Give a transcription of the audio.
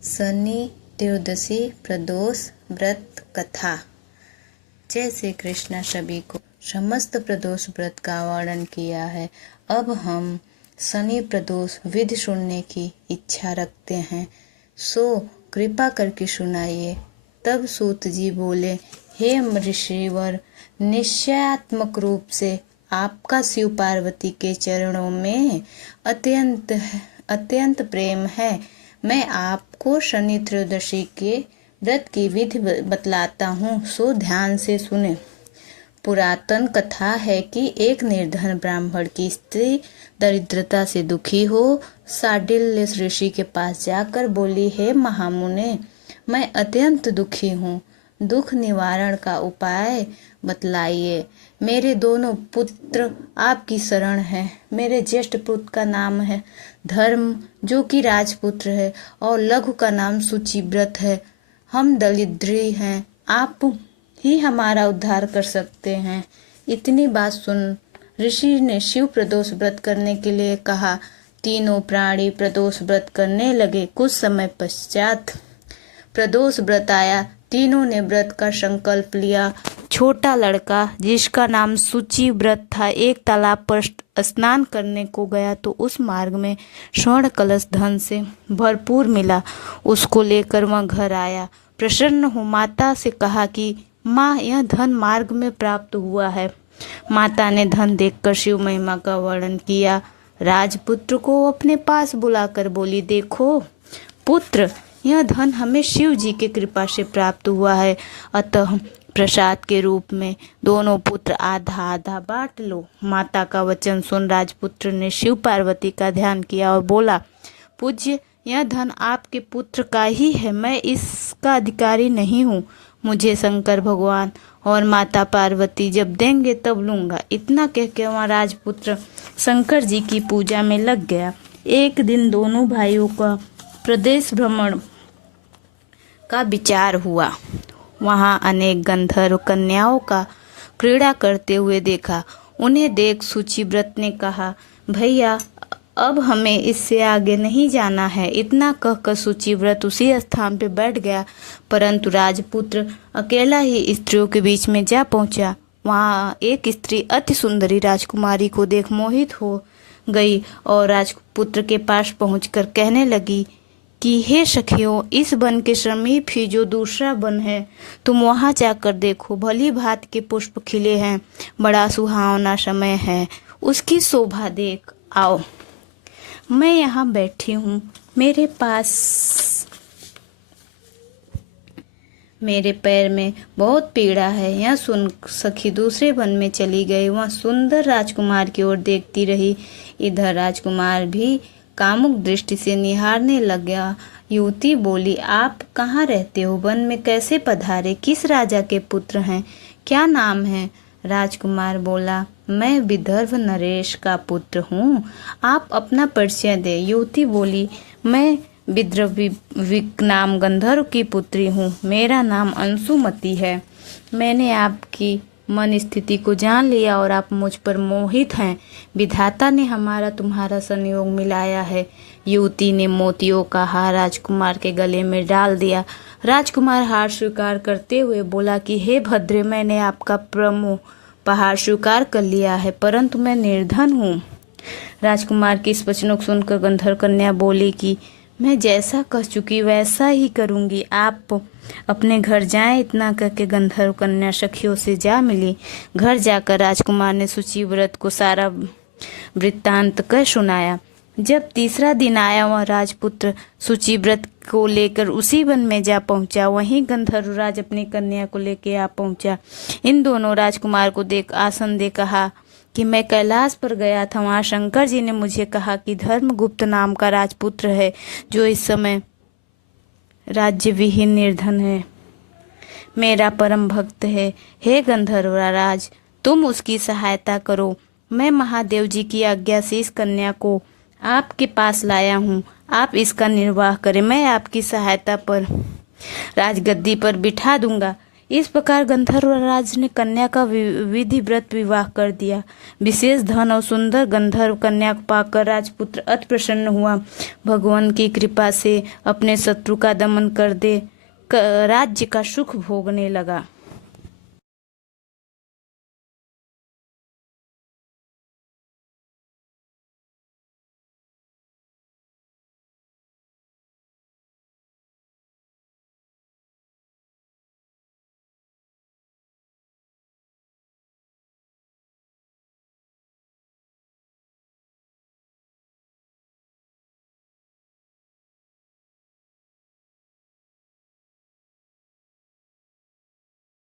शनि त्रयोदशी प्रदोष व्रत कथा। जय श्री कृष्ण। सभी को समस्त प्रदोष व्रत का वर्णन किया है। अब हम शनि प्रदोष विधि सुनने की इच्छा रखते हैं, सो कृपा करके सुनाइए। तब सूत जी बोले, हे ऋषिवर, निश्चयात्मक रूप से आपका शिव पार्वती के चरणों में अत्यंत प्रेम है। मैं आपको शनि त्रयोदशी के व्रत की विधि बतलाता हूँ, सो ध्यान से सुने। पुरातन कथा है कि एक निर्धन ब्राह्मण की स्त्री दरिद्रता से दुखी हो शांडिल्य ऋषि के पास जाकर बोली, हे महामुने, मैं अत्यंत दुखी हूँ, दुख निवारण का उपाय बतलाइए। मेरे दोनों पुत्र आपकी शरण हैं। मेरे ज्येष्ठ पुत्र का नाम है धर्म, जो कि राजपुत्र है, और लघु का नाम शुचिव्रत है। हम दरिद्री हैं, आप ही हमारा उद्धार कर सकते हैं। इतनी बात सुन ऋषि ने शिव प्रदोष व्रत करने के लिए कहा। तीनों प्राणी प्रदोष व्रत करने लगे। कुछ समय पश्चात प्रदोष व्रत आया। तीनों ने व्रत का संकल्प लिया। छोटा लड़का, जिसका नाम शुचिव्रत था, एक तालाब पर स्नान करने को गया तो उस मार्ग में स्वर्ण कलश धन से भरपूर मिला। उसको लेकर वह घर आया। प्रसन्न हो माता से कहा कि माँ, यह धन मार्ग में प्राप्त हुआ है। माता ने धन देखकर शिव महिमा का वर्णन किया। राजपुत्र को अपने पास बुलाकर बोली, देखो पुत्र, यह धन हमें शिव जी की कृपा से प्राप्त हुआ है, अतः प्रसाद के रूप में दोनों पुत्र आधा आधा बांट लो। माता का वचन सुन राजपुत्र ने शिव पार्वती का ध्यान किया और बोला, पूज्य, यह धन आपके पुत्र का ही है, मैं इसका अधिकारी नहीं हूँ। मुझे शंकर भगवान और माता पार्वती जब देंगे तब लूंगा। इतना कह के वहाँ राजपुत्र शंकर जी की पूजा में लग गया। एक दिन दोनों भाइयों का प्रदेश भ्रमण का विचार हुआ। वहाँ अनेक गंधर्व कन्याओं का क्रीड़ा करते हुए देखा। उन्हें देख शुचिव्रत ने कहा, भैया, अब हमें इससे आगे नहीं जाना है। इतना कहकर शुचिव्रत उसी स्थान पर बैठ गया, परंतु राजपुत्र अकेला ही स्त्रियों के बीच में जा पहुंचा। वहाँ एक स्त्री अति सुंदरी राजकुमारी को देख मोहित हो गई और राजपुत्र के पास पहुंचकर कहने लगी कि हे सखियों, इस वन के समीप ही जो दूसरा वन है, तुम वहां जाकर देखो। भली भांति के पुष्प खिले हैं, बड़ा सुहावना समय है, उसकी शोभा देख आओ। मैं यहाँ बैठी हूँ, मेरे पैर में बहुत पीड़ा है। यह सुन सखी दूसरे वन में चली गई। वह सुंदर राजकुमार की ओर देखती रही। इधर राजकुमार भी कामुक दृष्टि से निहारने लगा। युवती बोली, आप कहाँ रहते हो? वन में कैसे पधारे? किस राजा के पुत्र हैं? क्या नाम है? राजकुमार बोला, मैं विदर्भ नरेश का पुत्र हूँ। आप अपना परिचय दे। युवती बोली, मैं विद्रविक नाम गंधर्व की पुत्री हूँ। मेरा नाम अंशुमती है। मैंने आपकी मन स्थिति को जान लिया और आप मुझ पर मोहित हैं। विधाता ने हमारा तुम्हारा संयोग मिलाया है। युवती ने मोतियों का हार राजकुमार के गले में डाल दिया। राजकुमार हार स्वीकार करते हुए बोला कि हे भद्रे, मैंने आपका उपहार स्वीकार कर लिया है, परंतु मैं निर्धन हूँ। राजकुमार की इस वचनों को सुनकर गंधर्व कन्या बोली कि मैं जैसा कह चुकी वैसा ही करूंगी, आप अपने घर जाएं। इतना करके गंधर्व कन्या सखियों से जा मिली। घर जाकर राजकुमार ने शुचिव्रत को सारा वृत्तांत कह सुनाया। जब तीसरा दिन आया, वह राजपुत्र शुचिव्रत को लेकर उसी वन में जा पहुंचा। वहीं गंधर्व राज अपनी कन्या को लेकर आ पहुंचा। इन दोनों राजकुमार को देख आसन दे कहा कि मैं कैलाश पर गया था। वहाँ शंकर जी ने मुझे कहा कि धर्मगुप्त नाम का राजपुत्र है, जो इस समय राज्य विहीन निर्धन है, मेरा परम भक्त है। हे गंधर्व राज, तुम उसकी सहायता करो। मैं महादेव जी की आज्ञा से इस कन्या को आपके पास लाया हूँ। आप इसका निर्वाह करें। मैं आपकी सहायता पर राजगद्दी पर बिठा दूंगा। इस प्रकार गंधर्व राज ने कन्या का विधिव्रत विवाह कर दिया। विशेष धन और सुंदर गंधर्व कन्या को पाकर राजपुत्र अति प्रसन्न हुआ। भगवान की कृपा से अपने शत्रु का दमन कर दे राज्य का सुख भोगने लगा।